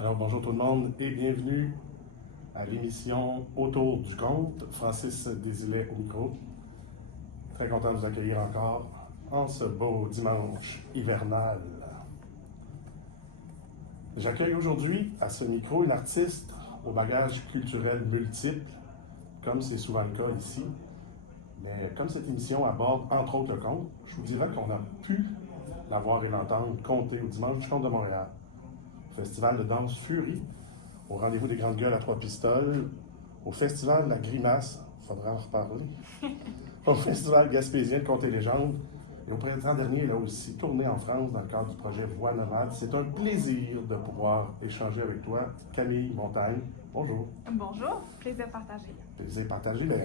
Alors bonjour tout le monde et bienvenue à l'émission Autour du conte. Francis Desilets au micro. Très content de vous accueillir encore en ce beau dimanche hivernal. J'accueille aujourd'hui à ce micro une artiste au bagage culturel multiple, comme c'est souvent le cas ici. Mais comme cette émission aborde entre autres le conte, je vous dirais qu'on a pu la voir et l'entendre conter au Dimanche du conte de Montréal. Festival de danse Fury, au rendez-vous des Grandes Gueules à Trois-Pistoles, au Festival de la Grimace, il faudra en reparler, au Festival gaspésien de Contes et légendes, et au printemps dernier, il a aussi tourné en France dans le cadre du projet Voix nomade. C'est un plaisir de pouvoir échanger avec toi, Camille Montagne. Bonjour. Bonjour, plaisir partagé. Plaisir partagé, bien,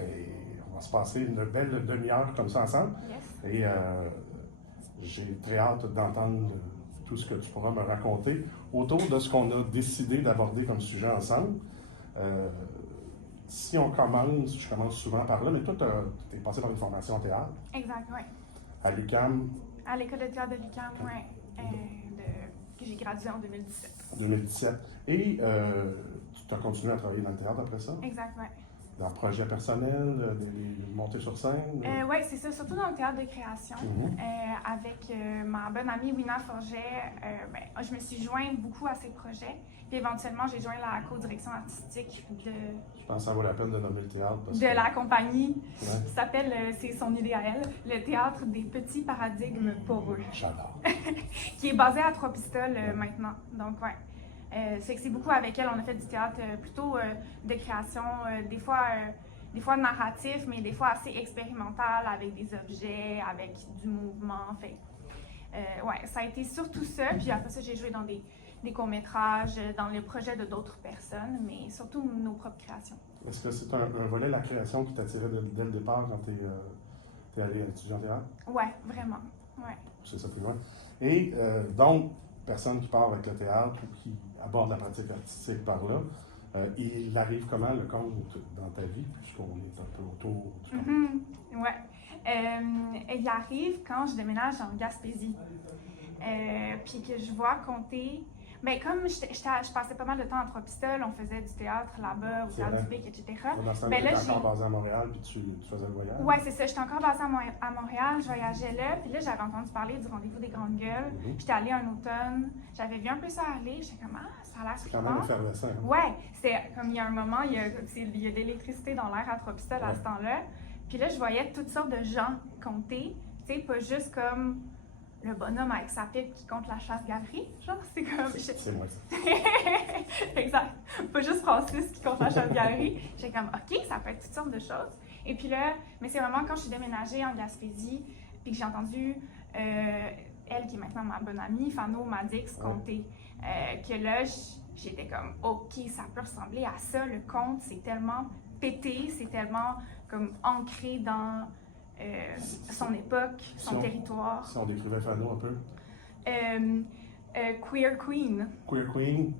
on va se passer une belle demi-heure comme ça ensemble. Yes. Et j'ai très hâte d'entendre tout ce que tu pourras me raconter autour de ce qu'on a décidé d'aborder comme sujet ensemble. Si on commence, je commence souvent par là, mais toi, tu es passé par une formation en théâtre. Exact, oui. À l'UQAM. À l'école de théâtre de l'UQAM, oui. Que j'ai gradué en 2017. 2017. Et tu as continué à travailler dans le théâtre après ça? Exact, oui. Dans le projet personnel, des montées sur scène? Oui, c'est ça, surtout dans le théâtre de création. Avec ma bonne amie Wina Forget, je me suis jointe beaucoup à ces projets. Puis éventuellement, j'ai joint la co-direction artistique Je pense que ça vaut la peine de nommer le théâtre. la compagnie qui s'appelle, c'est son idée à elle, le Théâtre des petits paradigmes poreux. J'adore. Qui est basé à Trois-Pistoles maintenant. Donc, ouais. C'est beaucoup avec elle, on a fait du théâtre plutôt de création, des fois narratif, mais des fois assez expérimental, avec des objets, avec du mouvement. Fait. Ouais, ça a été surtout ça. Puis après ça, j'ai joué dans des courts-métrages, dans les projets de d'autres personnes, mais surtout nos propres créations. Est-ce que c'est un volet, la création, qui t'attirait dès le départ quand tu es allé à l'étudiant en théâtre? Ouais, vraiment. Ouais. C'est ça plus loin. Et donc, personne qui part avec le théâtre ou qui aborde la pratique artistique par là, il arrive comment le conte dans ta vie, puisqu'on est un peu autour du conte? Ouais. Il arrive quand je déménage en Gaspésie. Puis que je vois compter. Bien, comme je passais pas mal de temps à Trois-Pistoles, on faisait du théâtre là-bas, au Théâtre du Pic, etc. Dans ce temps, Ben tu là, étais encore basé à Montréal, puis tu faisais le voyage? Oui, c'est ça. J'étais encore basée à Montréal, je voyageais là. Puis là, j'avais entendu parler du rendez-vous des Grandes Gueules. J'étais allée un automne. J'avais vu un peu ça aller. J'étais comme, ça a l'air C'est quand même effervescent. Hein? Ouais, c'est comme il y a un moment, il y a de l'électricité dans l'air à Trois-Pistoles à ce temps-là. Puis là, je voyais toutes sortes de gens compter. Tu sais, pas juste comme le bonhomme avec sa pipe qui compte la chasse-galerie. Genre, c'est comme. C'est moi ça. Exact. Pas juste Francis qui compte la chasse-galerie. J'étais comme, OK, ça peut être toutes sortes de choses. Et puis là, mais c'est vraiment quand je suis déménagée en Gaspésie, puis que j'ai entendu elle, qui est maintenant ma bonne amie, Fano Madix, compter, que là, j'étais comme, OK, ça peut ressembler à ça. Le conte, c'est tellement pété, c'est tellement comme ancré dans son époque, son territoire. Si on décrivait Fano un peu? Queer Queen. Queer Queen,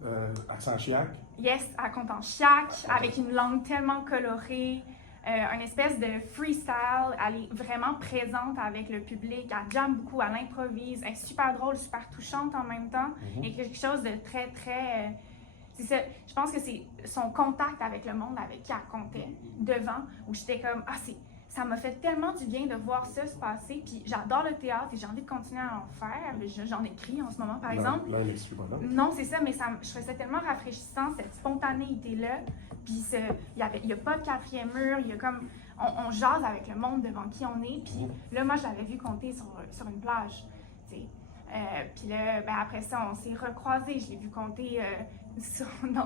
accent chiac. Yes, elle compte en chiac, avec une langue tellement colorée, une espèce de freestyle. Elle est vraiment présente avec le public, elle jamme beaucoup, elle improvise, elle est super drôle, super touchante en même temps. Il y a quelque chose de très, très... c'est ça, je pense que c'est son contact avec le monde avec qui elle comptait devant, où j'étais comme, ça m'a fait tellement du bien de voir ça se passer, puis j'adore le théâtre et j'ai envie de continuer à en faire. J'en écris en ce moment, par exemple. Là, il n'exclut pas là. Non, c'est ça, mais je trouvais ça tellement rafraîchissant, cette spontanéité-là. Puis il n'y a pas de quatrième mur, il y a comme... On jase avec le monde devant qui on est, puis là, moi, je l'avais vu compter sur une plage, tu sais. Puis là, après ça, on s'est recroisés. Je l'ai vu compter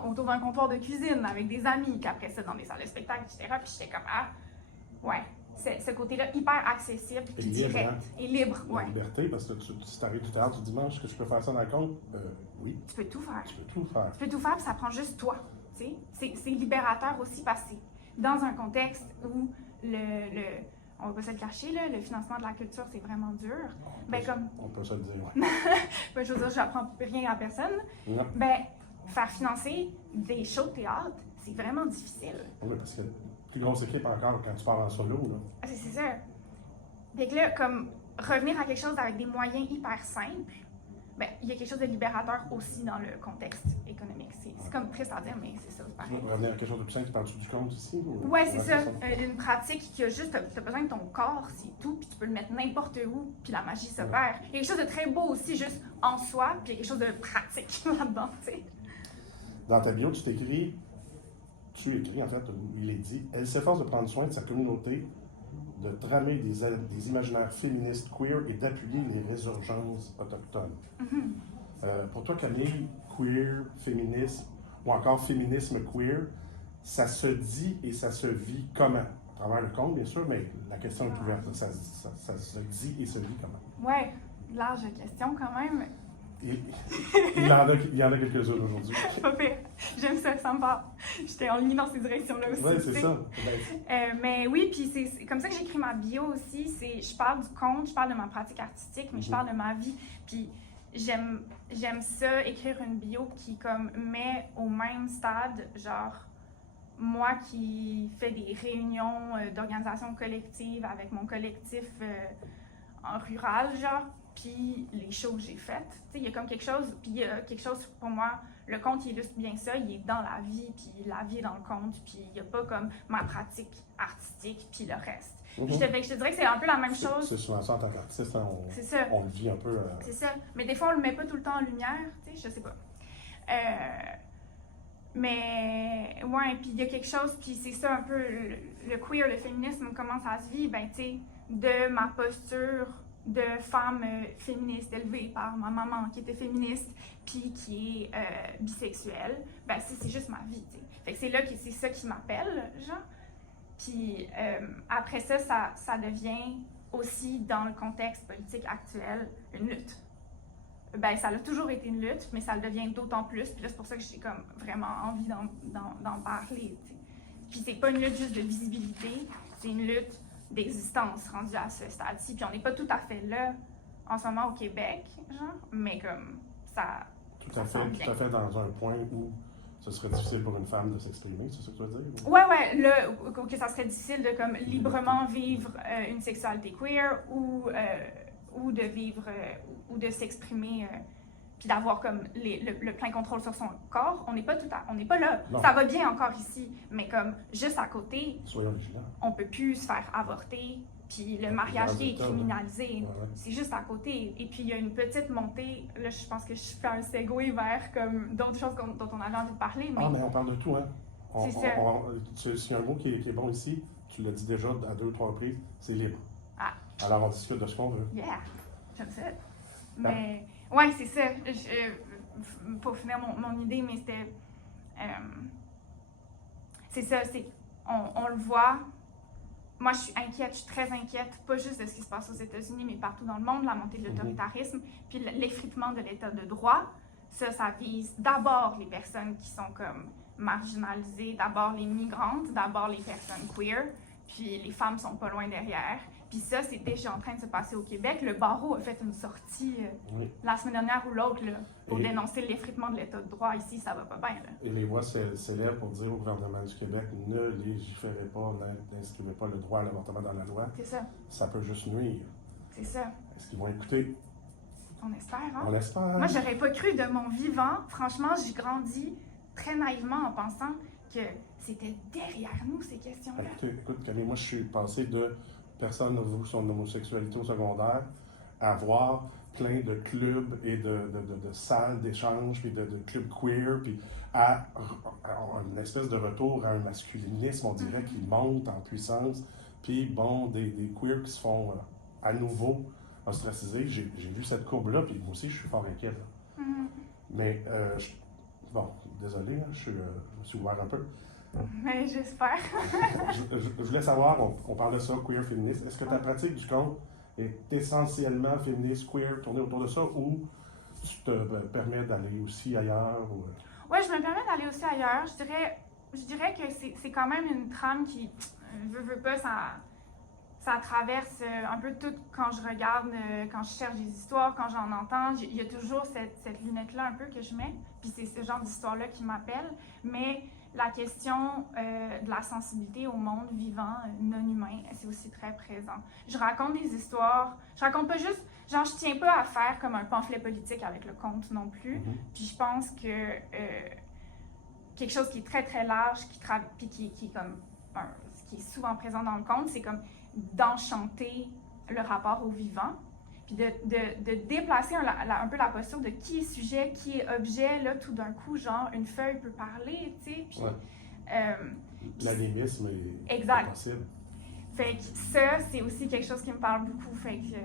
autour d'un comptoir de cuisine avec des amis, puis après ça, dans des salles de spectacle, etc. Puis j'étais comme, ouais. Ce côté-là hyper accessible, puis direct et libre. La liberté, parce que si tu arrives du théâtre du dimanche, que je peux faire ça dans le compte, oui. Tu peux tout faire. Tu peux tout faire. Tu peux tout faire, puis ça prend juste toi. C'est libérateur aussi, parce que c'est dans un contexte où on va pas se le cacher, là, le financement de la culture, c'est vraiment dur. On peut se le dire, oui. Je veux dire, j'apprends rien à personne. Non. Faire financer des shows de théâtre, c'est vraiment difficile. Oui, parce que plus grosse équipe encore quand tu pars en solo, là. C'est ça. Fait que là, comme revenir à quelque chose avec des moyens hyper simples, il y a quelque chose de libérateur aussi dans le contexte économique. c'est comme triste à dire, mais c'est ça, c'est Tu pareil. veux revenir à quelque chose de plus simple, tu parles-tu du compte ici? Ouais, c'est ça. Une pratique qui a juste, t'as besoin de ton corps, c'est tout, puis tu peux le mettre n'importe où, puis la magie s'opère. Il y a quelque chose de très beau aussi, juste en soi, puis il y a quelque chose de pratique là-dedans, tu sais. Dans ta bio, tu écris en fait, il est dit, elle s'efforce de prendre soin de sa communauté, de tramer des imaginaires féministes queer et d'appuyer les résurgences autochtones. Pour toi, Camille, queer, féminisme, ou encore féminisme queer, ça se dit et ça se vit comment? À travers le conte, bien sûr, mais la question est ouverte. Ça se dit et se vit comment? Ouais, large question quand même. Il y en a quelques-unes aujourd'hui. Pas pire. J'aime ça, ça me parle. J'étais en ligne dans ces directions-là aussi. Oui, c'est ça. Mais oui, puis c'est comme ça que j'écris ma bio aussi. Je parle du conte, je parle de ma pratique artistique, mais je parle de ma vie. Puis j'aime ça, écrire une bio qui comme met au même stade, genre, moi qui fais des réunions d'organisation collective avec mon collectif en rural, genre, puis les shows que j'ai faites. Tu sais, il y a comme quelque chose, puis il y a quelque chose pour moi, le conte, il illustre bien ça, il est dans la vie, puis la vie est dans le conte, puis il n'y a pas comme ma pratique artistique, puis le reste. Puis je te dirais que c'est un peu la même chose. C'est souvent ça en tant qu'artiste, hein, ça. On le vit un peu. C'est ça. Mais des fois, on le met pas tout le temps en lumière, tu sais, je sais pas. Mais, ouais, puis il y a quelque chose, puis c'est ça un peu, le queer, le féminisme, comment ça se vit, ben, tu sais, de ma posture de femme féministe élevée par ma maman qui était féministe, puis qui est bisexuelle, ben, c'est juste ma vie, tu sais. Fait que c'est ça qui m'appelle, genre. Puis après ça, ça devient aussi, dans le contexte politique actuel, une lutte. Ben, ça a toujours été une lutte, mais ça le devient d'autant plus. Puis là, c'est pour ça que j'ai comme vraiment envie d'en parler. T'sais. Puis c'est pas une lutte juste de visibilité, c'est une lutte d'existence rendue à ce stade-ci. Puis on n'est pas tout à fait là en ce moment au Québec, genre, mais comme ça. Tout à fait dans un point où ce serait difficile pour une femme de s'exprimer, c'est ça que tu veux dire? Ouais, là, que ça serait difficile de comme librement vivre une sexualité queer ou de vivre ou de s'exprimer puis d'avoir comme le plein contrôle sur son corps. On n'est pas là. Non. Ça va bien encore ici, mais comme juste à côté, soyons vigilants. On peut plus se faire avorter, puis le mariage gay est criminalisé. Ouais. C'est juste à côté. Et puis il y a une petite montée. Là, je pense que je fais un segue vers comme d'autres choses dont on avait envie de parler. Mais... Ah, mais on parle de tout, hein? C'est ça. C'est un mot qui est bon ici. Tu l'as dit déjà à 2 ou 3 reprises. C'est libre. Ah. Alors on discute de ce qu'on veut. Yeah, j'aime ça. Mais ouais, c'est ça. Pour finir mon idée, mais c'était... c'est ça, on le voit. Moi, je suis inquiète, je suis très inquiète, pas juste de ce qui se passe aux États-Unis, mais partout dans le monde, la montée de l'autoritarisme, puis l'effritement de l'état de droit. Ça vise d'abord les personnes qui sont comme marginalisées, d'abord les migrantes, d'abord les personnes queer, puis les femmes sont pas loin derrière. Puis ça, c'est déjà en train de se passer au Québec. Le barreau a fait une sortie la semaine dernière ou l'autre pour dénoncer l'effritement de l'état de droit. Ici, ça va pas bien. Là. Et les voix s'élèvent pour dire au gouvernement du Québec, ne légiférez pas, n'inscrivez pas le droit à l'avortement dans la loi. C'est ça. Ça peut juste nuire. C'est ça. Est-ce qu'ils vont écouter? On espère, hein? On espère. Moi, j'aurais pas cru de mon vivant. Franchement, j'ai grandi très naïvement en pensant que c'était derrière nous, ces questions-là. Écoute, Camille, moi, je suis passé de personnes qui sont d'homosexualité au secondaire à voir plein de clubs et de salles d'échange, puis de clubs queer, puis à une espèce de retour à un masculinisme, on dirait, qui monte en puissance, puis bon, des queers qui se font à nouveau ostracisés. J'ai vu cette courbe-là, puis moi aussi, je suis fort inquiet. Mais, bon, désolé, hein, je me suis ouvert un peu. Mais j'espère. je voulais savoir, on parle de ça, queer, féministe. Est-ce que ta pratique du conte est essentiellement féministe, queer, tournée autour de ça, ou tu te permets d'aller aussi ailleurs? Ou... Oui, je me permets d'aller aussi ailleurs. Je dirais que c'est quand même une trame qui, veut pas, ça traverse un peu tout quand je regarde, quand je cherche des histoires, quand j'en entends. Il y a toujours cette lunette-là un peu que je mets, puis c'est ce genre d'histoire-là qui m'appelle. Mais la question de la sensibilité au monde vivant, non humain, c'est aussi très présent. Je raconte des histoires, je raconte pas juste, genre je tiens pas à faire comme un pamphlet politique avec le conte non plus, puis je pense que quelque chose qui est très, très large, puis qui est comme, ce qui est souvent présent dans le conte, c'est comme d'enchanter le rapport au vivant, puis de déplacer un peu la posture de qui est sujet, qui est objet, là, tout d'un coup, genre, une feuille peut parler, tu sais, puis... L'animisme est possible. Fait que ça, c'est aussi quelque chose qui me parle beaucoup, fait que,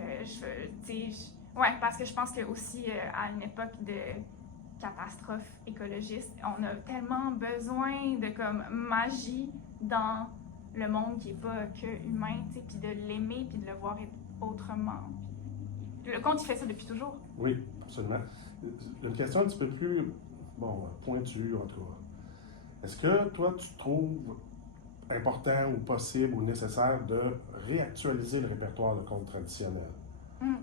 ouais, parce que je pense que aussi, à une époque de catastrophe écologiste, on a tellement besoin de, comme, magie dans le monde qui n'est pas que humain, tu sais, puis de l'aimer, puis de le voir autrement. Le conte, il fait ça depuis toujours. Oui, absolument. Une question un petit peu plus, pointue, en tout cas. Est-ce que toi, tu trouves important ou possible ou nécessaire de réactualiser le répertoire de contes traditionnels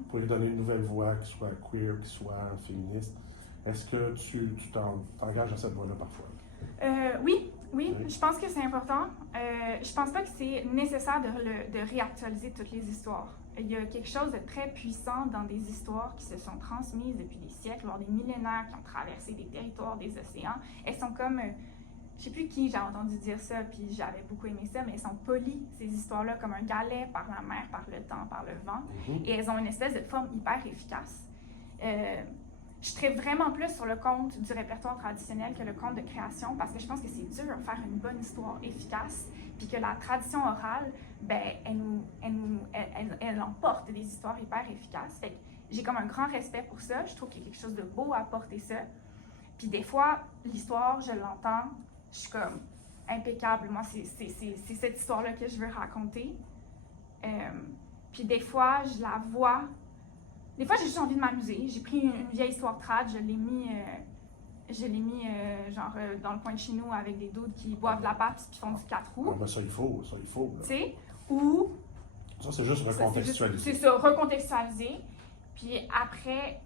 pour lui donner une nouvelle voix, qui soit queer, qui soit féministe? Est-ce que tu t'engages à cette voie-là parfois? Oui, je pense que c'est important. Je pense pas que c'est nécessaire de réactualiser toutes les histoires. Il y a quelque chose de très puissant dans des histoires qui se sont transmises depuis des siècles, voire des millénaires, qui ont traversé des territoires, des océans. Elles sont comme... je sais plus qui j'ai entendu dire ça, puis j'avais beaucoup aimé ça, mais elles sont polies, ces histoires-là, comme un galet par la mer, par le temps, par le vent. Et elles ont une espèce de forme hyper efficace. Je traite vraiment plus sur le conte du répertoire traditionnel que le conte de création, parce que je pense que c'est dur de faire une bonne histoire efficace, puis que la tradition orale, ben, elle emporte des histoires hyper efficaces. Fait que j'ai comme un grand respect pour ça. Je trouve qu'il y a quelque chose de beau à porter ça. Puis des fois, l'histoire, je l'entends, je suis comme impeccable. Moi, c'est cette histoire-là que je veux raconter. Puis des fois, je la vois. Des fois, j'ai juste envie de m'amuser. J'ai pris une vieille histoire trad, je l'ai mis dans le coin de chez nous avec des dudes qui boivent de la pâte puis font du 4 roues. Ça, il faut. Tu sais, ou... Ça, c'est juste recontextualiser. C'est ça, recontextualiser. Puis après,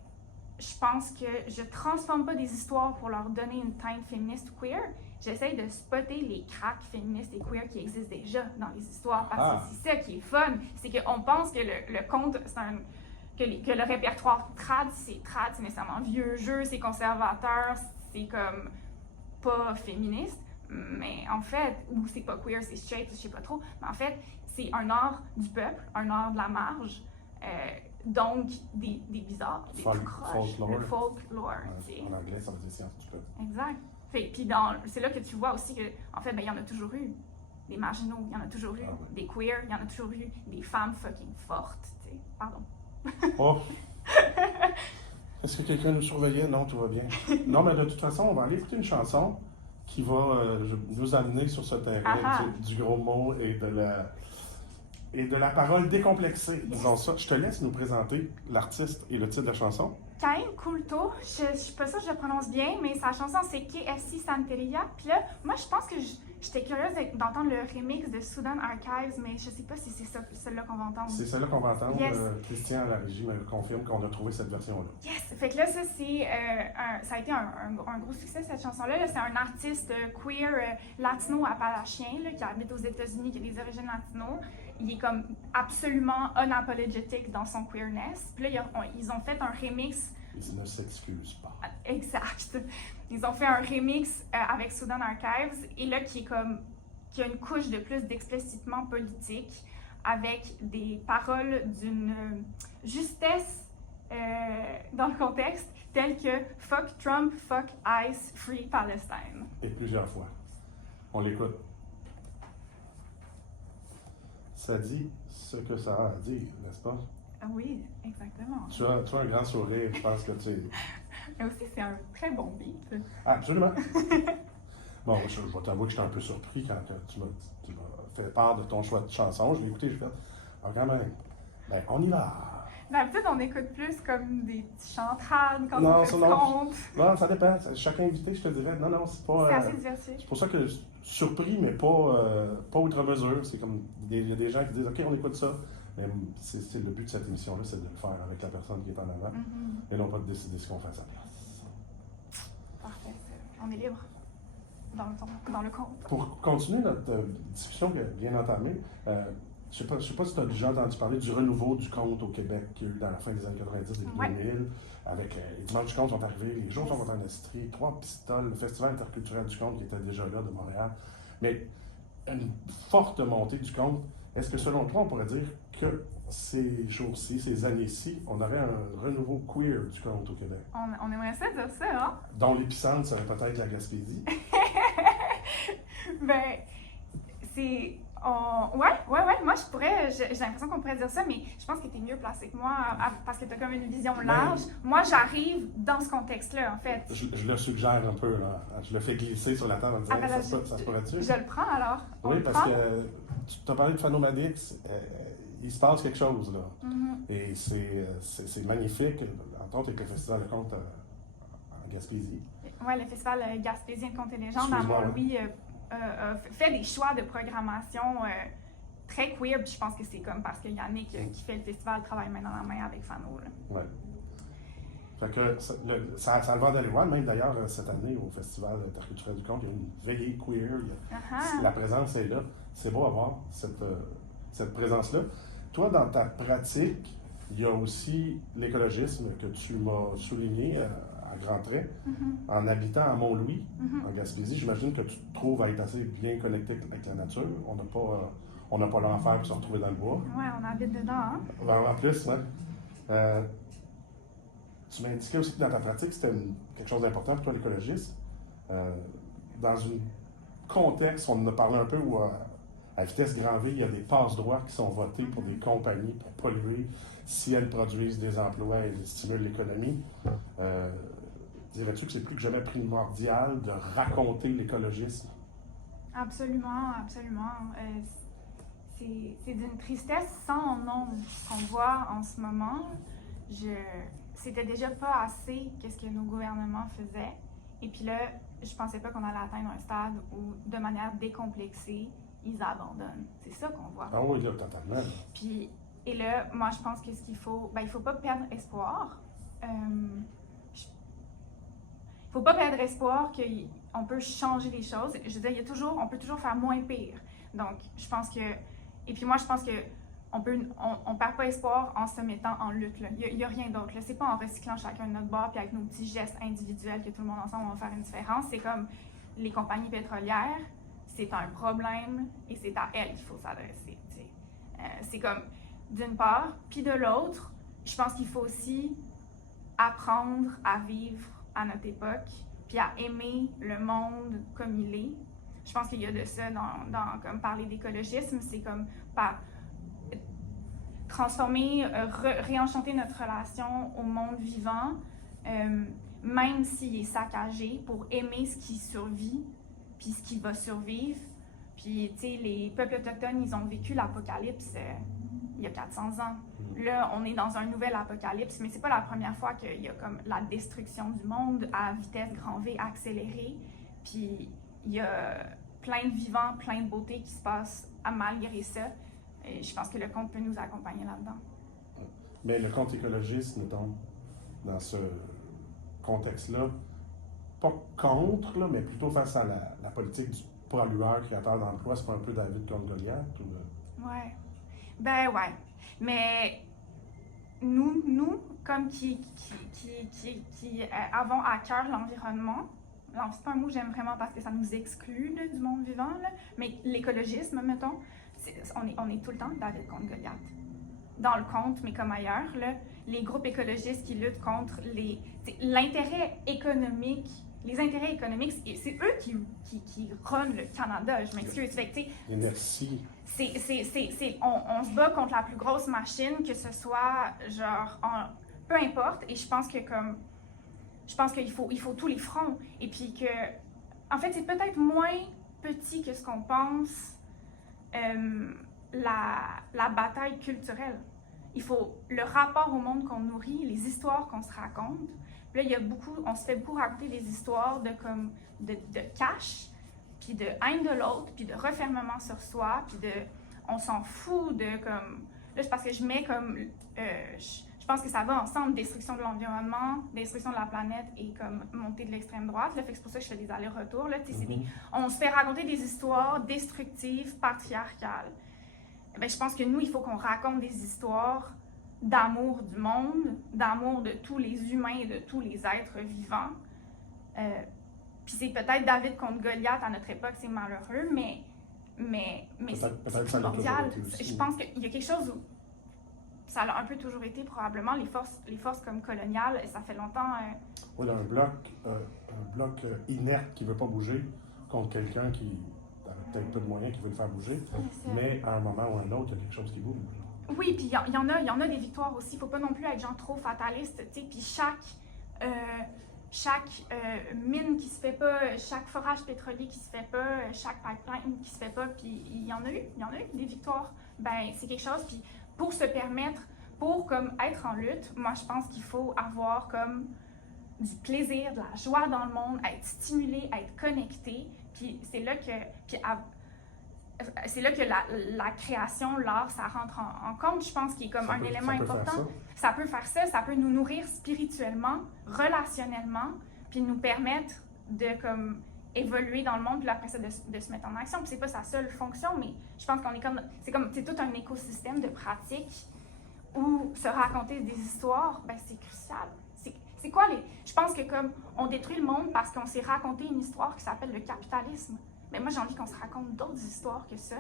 je pense que je transforme pas des histoires pour leur donner une teinte féministe ou queer. J'essaie de spotter les cracks féministes et queer qui existent déjà dans les histoires. Parce que c'est ça qui est fun. C'est qu'on pense que le conte, que le répertoire trad, c'est nécessairement vieux jeu, c'est conservateur, c'est comme pas féministe. Mais en fait, ou c'est pas queer, c'est straight, je sais pas trop. Mais en fait, c'est un art du peuple, un art de la marge. Donc, des bizarres, des croches, le folklore. En anglais, ça veut dire science du peuple. Exact. Puis c'est là que tu vois aussi que, en fait, il y en a toujours eu. Des marginaux, il y en a toujours eu. Des queers, il y en a toujours eu. Des femmes fucking fortes, tu sais. Pardon. Oh! Est-ce que quelqu'un nous surveillait? Non, tout va bien. Non, mais de toute façon, on va aller écouter une chanson qui va nous amener sur ce terrain du gros mot et de la parole décomplexée. Yes. Disons ça. Je te laisse nous présenter l'artiste et le titre de la chanson. Caïn Coulto, je suis pas sûre que je le prononce bien, mais sa chanson c'est KSC Santeria. Puis là, moi je pense que j'étais curieuse d'entendre le remix de Sudan Archives, mais je sais pas si c'est celle-là qu'on va entendre. C'est celle-là qu'on va entendre. Yes. Christian à la régie me confirme qu'on a trouvé cette version-là. Yes! Fait que là, ça a été un gros succès cette chanson-là. Là, c'est un artiste queer latino-appalachien qui habite aux États-Unis, qui a des origines latino. Il est comme absolument unapologetic dans son queerness. Puis là, ils ont fait un remix. Ils ne s'excusent pas. Exact. Ils ont fait un remix avec Sudan Archives et là qui a une couche de plus d'explicitement politique avec des paroles d'une justesse dans le contexte telles que fuck Trump, fuck ICE, free Palestine. Et plusieurs fois. On l'écoute. Ça dit ce que ça a à dire, n'est-ce pas? Oui, exactement. Tu as un grand sourire, je pense que tu sais. Mais aussi, c'est un très bon beat. Absolument. Bon, je vais t'avouer que j'étais un peu surpris quand tu m'as fait part de ton choix de chanson. Je l'ai écouté, j'ai fait quand même, ben, on y va. D'habitude, on écoute plus comme des petits chantrades quand on fait compte. Non, ça dépend. Chaque invité, je te dirais, non, c'est pas... C'est assez diversifié. C'est pour ça que je suis surpris, mais pas outre mesure. C'est comme, il y a des gens qui disent, OK, on écoute ça. Mais c'est le but de cette émission-là, c'est de le faire avec la personne qui est en avant, et non pas de décider ce qu'on fait à sa place. Parfait. On est libre dans le compte. Pour continuer notre discussion bien entamée, Je sais pas si tu as déjà entendu parler du renouveau du conte au Québec qu'il y a eu dans la fin des années 90 et 2000. Avec les dimanches du conte sont arrivés, les jours du conte en Estrie, 3 pistoles, le Festival interculturel du conte qui était déjà là de Montréal. Mais une forte montée du conte. Est-ce que selon toi, on pourrait dire que ces jours-ci, ces années-ci, on aurait un renouveau queer du conte au Québec? On aimerait ça dire ça, hein? Dont l'épicentre serait peut-être la Gaspésie. Ben, c'est... Ouais. Moi, j'ai l'impression qu'on pourrait dire ça, mais je pense que tu es mieux placé que moi parce que tu as comme une vision large. Moi, j'arrive dans ce contexte-là, en fait. Je le suggère un peu, là. Je le fais glisser sur la table en disant ça se pourrait-tu? Je le prends alors. Oui, parce que tu as parlé de Phanomadix, il se passe quelque chose, là. Mm-hmm. Et c'est magnifique, entre autres avec le Festival de conte en Gaspésie. Oui, le Festival gaspésien de contes et légendes à Mont-Louis fait des choix de programmation très queer, puis je pense que c'est comme parce que Yannick qui fait le festival travaille main dans la main avec Fano. Oui. Fait que ça le vend d'aller voir, même d'ailleurs cette année au Festival interculturel du conte, il y a une veillée queer, la présence est là. C'est beau à voir, cette présence-là. Toi, dans ta pratique, il y a aussi l'écologisme que tu m'as souligné à grands traits. En habitant à Mont-Louis, en Gaspésie, j'imagine que tu te trouves à être assez bien connecté avec la nature. On n'a pas l'enfer pour se retrouver dans le bois. Oui, on habite dedans, hein? En plus, oui. Tu m'as indiqué aussi que dans ta pratique, c'était quelque chose d'important pour toi, l'écologisme. Dans un contexte, on en a parlé un peu, où à vitesse grand V, il y a des passe-droits qui sont votés pour des compagnies pour polluer si elles produisent des emplois et stimulent l'économie. Dirais-tu que c'est plus que jamais primordial de raconter l'écologisme? Absolument. C'est d'une tristesse sans nom qu'on voit en ce moment. C'était déjà pas assez qu'est-ce que nos gouvernements faisaient. Et puis là, je pensais pas qu'on allait atteindre un stade où, de manière décomplexée, ils abandonnent. C'est ça qu'on voit. Ah oui, là, totalement. Puis, et là, moi, je pense que ce qu'il faut, il faut pas perdre espoir. Faut pas perdre espoir qu'on peut changer les choses. Je veux dire, on peut toujours faire moins pire. Donc, je pense que... Et puis moi, je pense que on perd pas espoir en se mettant en lutte. Il n'y a rien d'autre. C'est pas en recyclant chacun de notre bord puis avec nos petits gestes individuels que tout le monde ensemble va faire une différence. C'est comme les compagnies pétrolières, c'est un problème et c'est à elles qu'il faut s'adresser. C'est comme d'une part, puis de l'autre, je pense qu'il faut aussi apprendre à vivre à notre époque, puis à aimer le monde comme il est. Je pense qu'il y a de ça dans comme parler d'écologisme, c'est comme transformer, réenchanter notre relation au monde vivant, même s'il est saccagé, pour aimer ce qui survit, puis ce qui va survivre. Puis, tu sais, les peuples autochtones, ils ont vécu l'apocalypse il y a 400 ans. Là, on est dans un nouvel apocalypse, mais c'est pas la première fois qu'il y a comme la destruction du monde à vitesse grand V accélérée. Puis, il y a plein de vivants, plein de beauté qui se passe malgré ça. Et je pense que le conte peut nous accompagner là-dedans. Mais le conte écologiste, mettons, dans ce contexte-là, pas contre, là, mais plutôt face à la politique du pollueur créateur d'emploi, c'est pas un peu David contre Goliath? Ouais. Ben ouais. Mais nous comme qui avons à cœur l'environnement, alors c'est pas un mot que j'aime vraiment parce que ça nous exclut là, du monde vivant, là, mais l'écologisme, mettons, on est tout le temps David contre Goliath. Dans le conte, mais comme ailleurs, là, les groupes écologistes qui luttent contre l'intérêt économique. Les intérêts économiques, c'est eux qui runnent le Canada, je m'excuse. Merci. On se bat contre la plus grosse machine, que ce soit genre peu importe, et je pense qu'il faut tous les fronts. Et puis que, en fait, c'est peut-être moins petit que ce qu'on pense, la bataille culturelle. Il faut le rapport au monde qu'on nourrit, les histoires qu'on se raconte. Là, on se fait beaucoup raconter des histoires de cash, puis de haine de l'autre, puis de refermement sur soi, puis on s'en fout de comme... Là, c'est parce que je mets comme... je pense que ça va ensemble, destruction de l'environnement, destruction de la planète et comme montée de l'extrême droite. Là, fait que c'est pour ça que je fais des allers-retours. Là, on se fait raconter des histoires destructives, patriarcales. ben, je pense que nous, il faut qu'on raconte des histoires d'amour du monde, d'amour de tous les humains et de tous les êtres vivants. Puis c'est peut-être David contre Goliath à notre époque, c'est malheureux, mais c'est primordial. Je pense qu'il y a quelque chose où ça a un peu toujours été probablement les forces comme coloniales, ça fait longtemps. Oui, un bloc inerte qui ne veut pas bouger contre quelqu'un qui a peut-être peu de moyens qui veut le faire bouger, mais à un moment ou à un autre, il y a quelque chose qui bouge. Oui, puis il y en a des victoires aussi. Il ne faut pas non plus être genre trop fataliste, tu sais. Puis chaque mine qui se fait pas, chaque forage pétrolier qui se fait pas, chaque pipeline qui se fait pas, puis il y en a eu des victoires. Ben c'est quelque chose. Puis pour se permettre, pour comme être en lutte, moi je pense qu'il faut avoir comme du plaisir, de la joie dans le monde, être stimulé, être connecté. Puis c'est là que la création, l'art, ça rentre en compte, je pense, qui est comme un élément important. Ça peut faire ça, ça peut nous nourrir spirituellement, relationnellement, puis nous permettre de comme évoluer dans le monde, puis après ça, de se mettre en action. Puis c'est pas sa seule fonction, mais je pense qu'on est c'est tout un écosystème de pratiques où se raconter des histoires, ben c'est crucial. C'est quoi Je pense que comme on détruit le monde parce qu'on s'est raconté une histoire qui s'appelle le capitalisme. Mais moi, j'ai envie qu'on se raconte d'autres histoires que ça.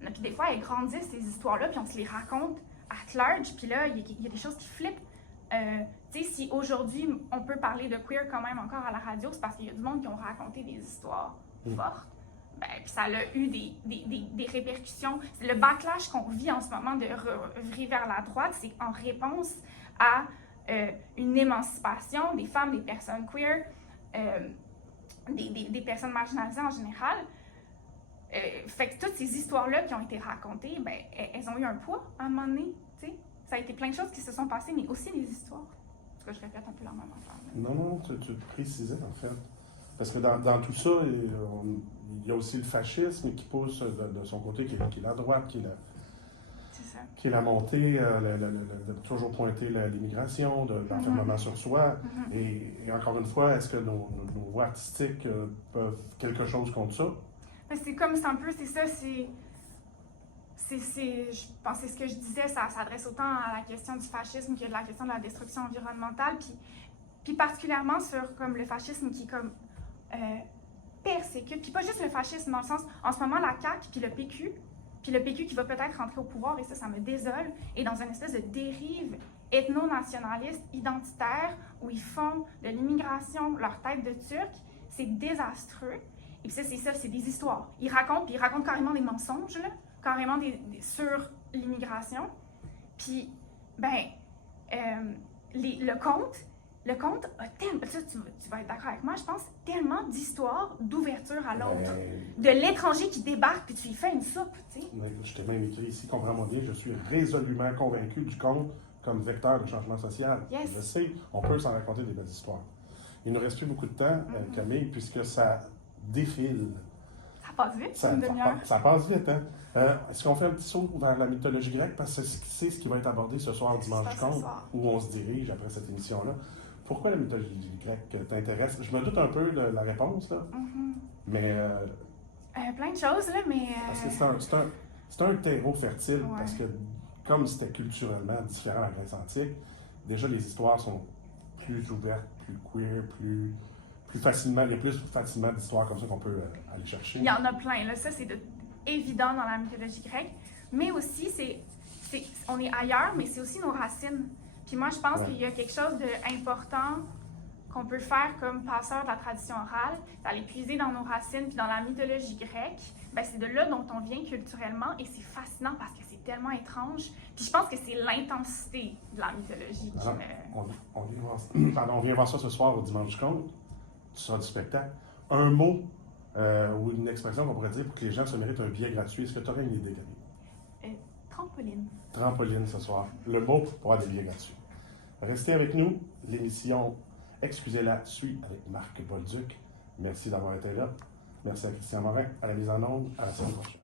Puis des fois, elles grandissent, ces histoires-là, puis on se les raconte at large, puis là, il y a des choses qui flippent. Tu sais, si aujourd'hui, on peut parler de queer quand même encore à la radio, c'est parce qu'il y a du monde qui ont raconté des histoires fortes. Ben, puis ça a eu des répercussions. Le backlash qu'on vit en ce moment de revirer vers la droite, c'est en réponse à une émancipation des femmes, des personnes queer, des personnes marginalisées en général. Fait que toutes ces histoires-là qui ont été racontées, ben, elles ont eu un poids à un moment donné. T'sais. Ça a été plein de choses qui se sont passées, mais aussi des histoires. En tout cas, je répète un peu la même affaire. Non, tu précisais en fait. Parce que dans tout ça, il y a aussi le fascisme qui pousse de son côté, qui est la droite, qui est la montée, de toujours pointer l'immigration, de l'enfermement sur soi. Et encore une fois, est-ce que nos voix artistiques peuvent quelque chose contre ça? C'est comme, c'est un peu, c'est ça, je pense que ce que je disais, ça s'adresse autant à la question du fascisme que de la question de la destruction environnementale, puis particulièrement sur comme le fascisme qui comme persécute, puis pas juste le fascisme dans le sens, en ce moment la CAQ puis le PQ qui va peut-être rentrer au pouvoir, et ça me désole, et dans une espèce de dérive ethno-nationaliste, identitaire, où ils font de l'immigration leur tête de turc, c'est désastreux. Et puis c'est des histoires. Ils racontent carrément des mensonges, là, carrément sur l'immigration. Puis, le conte a tellement, ça tu vas être d'accord avec moi, je pense, tellement d'histoires d'ouverture à l'autre. De l'étranger qui débarque, puis tu lui fais une soupe, tu sais. Je t'ai même écrit ici, comprends-moi bien, je suis résolument convaincu du conte comme vecteur de changement social. Yes. Je sais, on peut s'en raconter des belles histoires. Il ne nous reste plus beaucoup de temps, Camille, puisque ça défile. Ça passe vite, une demi-heure. Ça passe vite, hein? Est-ce qu'on fait un petit saut vers la mythologie grecque? Parce que c'est ce qui va être abordé ce soir, dimanche du conte, où on se dirige après cette émission-là. Pourquoi la mythologie grecque t'intéresse? Je me doute un peu de la réponse, là. Mais... plein de choses, là, mais... Parce que c'est un terreau fertile, parce que comme c'était culturellement différent à la Grèce antique, déjà les histoires sont plus ouvertes, plus queer, plus facilement, il y a plus facilement d'histoires comme ça qu'on peut aller chercher. Il y en a plein, là. Ça, c'est évident dans la mythologie grecque. Mais aussi, on est ailleurs, mais c'est aussi nos racines. Puis moi, je pense qu'il y a quelque chose d'important qu'on peut faire comme passeur de la tradition orale, d'aller puiser dans nos racines, puis dans la mythologie grecque. Ben, c'est de là dont on vient culturellement, et c'est fascinant parce que c'est tellement étrange. Puis je pense que c'est l'intensité de la mythologie qui on vient voir ça ce soir au Dimanche du Conte. Tu seras du spectacle. Un mot ou une expression qu'on pourrait dire pour que les gens se méritent un billet gratuit. Est-ce que tu aurais une idée, Camille? Trampoline. Trampoline ce soir. Le mot pour avoir des billets gratuits. Restez avec nous. L'émission Excusez-la suit avec Marc Bolduc. Merci d'avoir été là. Merci à Christian Morin, à la mise en onde. À la semaine prochaine.